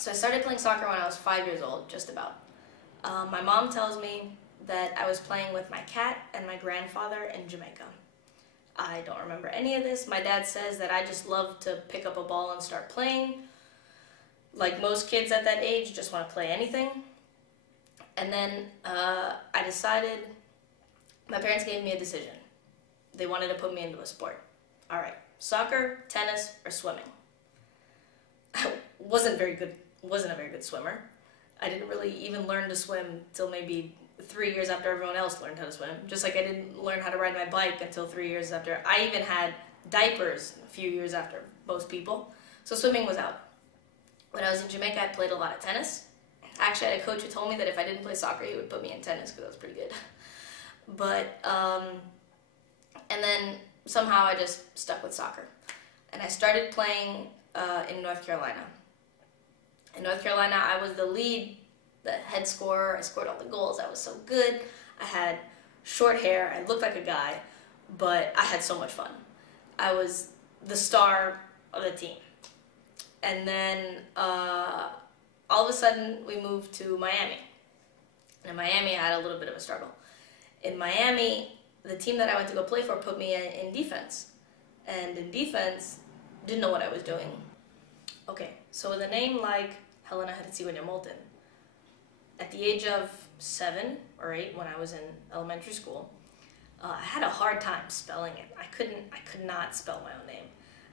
So I started playing soccer when I was 5 years old, just about. My mom tells me that I was playing with my cat and my grandfather in Jamaica. I don't remember any of this. My dad says that I just love to pick up a ball and start playing. Like most kids at that age, just want to play anything. And then I decided, my parents gave me a decision. They wanted to put me into a sport. All right, soccer, tennis, or swimming. I wasn't a very good swimmer. I didn't really even learn to swim till maybe 3 years after everyone else learned how to swim. Just like I didn't learn how to ride my bike until 3 years after. I even had diapers a few years after most people. So swimming was out. When I was in Jamaica, I played a lot of tennis. Actually, I had a coach who told me that if I didn't play soccer, he would put me in tennis because I was pretty good. But, and then somehow I just stuck with soccer. And I started playing in North Carolina. In North Carolina, I was the lead, the head scorer. I scored all the goals. I was so good. I had short hair. I looked like a guy, but I had so much fun. I was the star of the team. And then all of a sudden, we moved to Miami. And in Miami, I had a little bit of a struggle. In Miami, the team that I went to go play for put me in defense. And in defense, didn't know what I was doing. Okay, so with a name like Helena Hertzigwenya Moulton, at the age of 7 or 8, when I was in elementary school, I had a hard time spelling it. I could not spell my own name.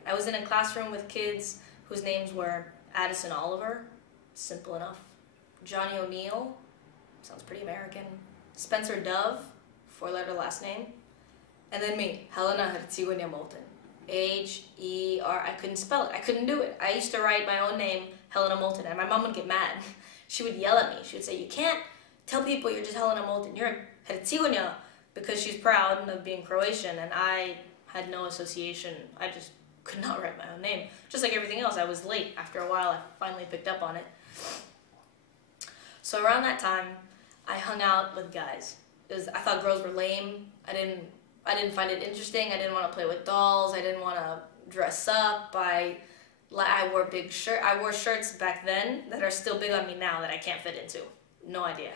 I was in a classroom with kids whose names were Addison Oliver, simple enough. Johnny O'Neill, sounds pretty American. Spencer Dove, 4-letter last name. And then me, Helena Hertzigwenya Moulton. H-E-R, I couldn't spell it. I couldn't do it. I used to write my own name, Helena Moulton, and my mom would get mad. She would yell at me. She would say, you can't tell people you're just Helena Moulton. You're Hertzigwenya, because she's proud of being Croatian, and I had no association. I just could not write my own name. Just like everything else, I was late. After a while, I finally picked up on it. So around that time, I hung out with guys. I thought girls were lame. I didn't find it interesting. I didn't want to play with dolls. I didn't want to dress up. I wore big shirt. I wore shirts back then that are still big on me now that I can't fit into. No idea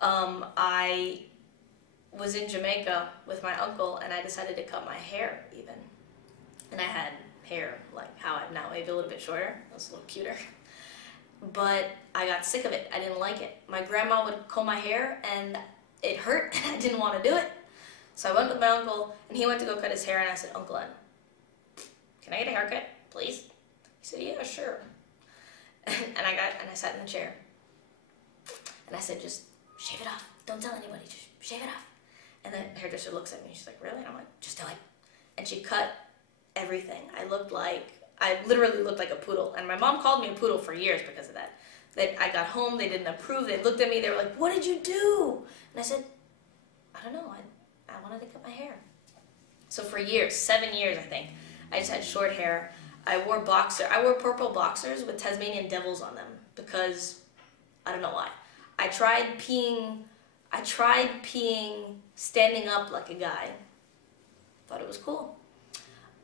how. I was in Jamaica with my uncle, and I decided to cut my hair even. And I had hair like how I have now, maybe a little bit shorter. It was a little cuter. But I got sick of it. I didn't like it. My grandma would comb my hair, and it hurt, and I didn't want to do it. So I went with my uncle, and he went to go cut his hair, and I said, Uncle Ed, can I get a haircut, please? He said, yeah, sure. And I sat in the chair, and I said, just shave it off. Don't tell anybody, just shave it off. And the hairdresser looks at me, she's like, really? And I'm like, just do it. And she cut everything. I literally looked like a poodle, and my mom called me a poodle for years because of that. I got home, they didn't approve, they looked at me, they were like, what did you do? And I said, I don't know, I wanted to cut my hair. So for years, 7 years I think, I just had short hair. I wore purple boxers with Tasmanian devils on them because, I don't know why. I tried peeing standing up like a guy. Thought it was cool.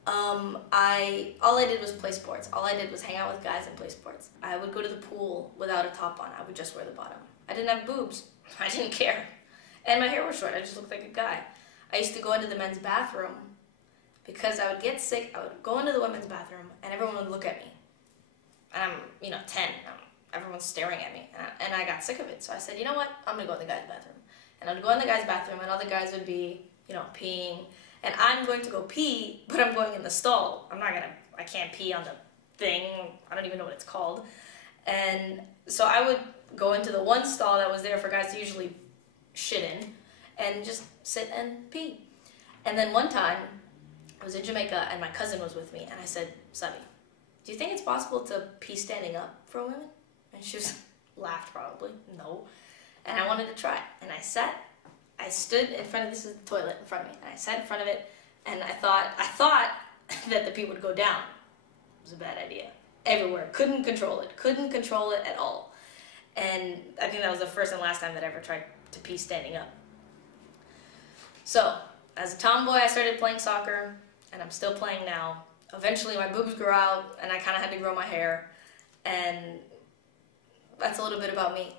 All I did was play sports. All I did was hang out with guys and play sports. I would go to the pool without a top on. I would just wear the bottom. I didn't have boobs. I didn't care. And my hair was short. I just looked like a guy. I used to go into the men's bathroom because I would get sick. I would go into the women's bathroom and everyone would look at me. And I'm, 10. Everyone's staring at me. And I got sick of it. So I said, you know what? I'm going to go in the guys' bathroom. And I'd go in the guys' bathroom and all the guys would be, peeing. And I'm going to go pee, but I'm going in the stall. I can't pee on the thing. I don't even know what it's called. And so I would go into the one stall that was there for guys to usually shit in and just sit and pee. And then one time, I was in Jamaica and my cousin was with me and I said, Sabi, do you think it's possible to pee standing up for women? And she laughed probably, no. And I wanted to try. And I stood in front of, this is the toilet in front of me, and I sat in front of it, and I thought that the pee would go down. It was a bad idea. Everywhere. Couldn't control it at all. And I think that was the first and last time that I ever tried to pee standing up. So, as a tomboy, I started playing soccer, and I'm still playing now. Eventually, my boobs grew out, and I kind of had to grow my hair. And that's a little bit about me.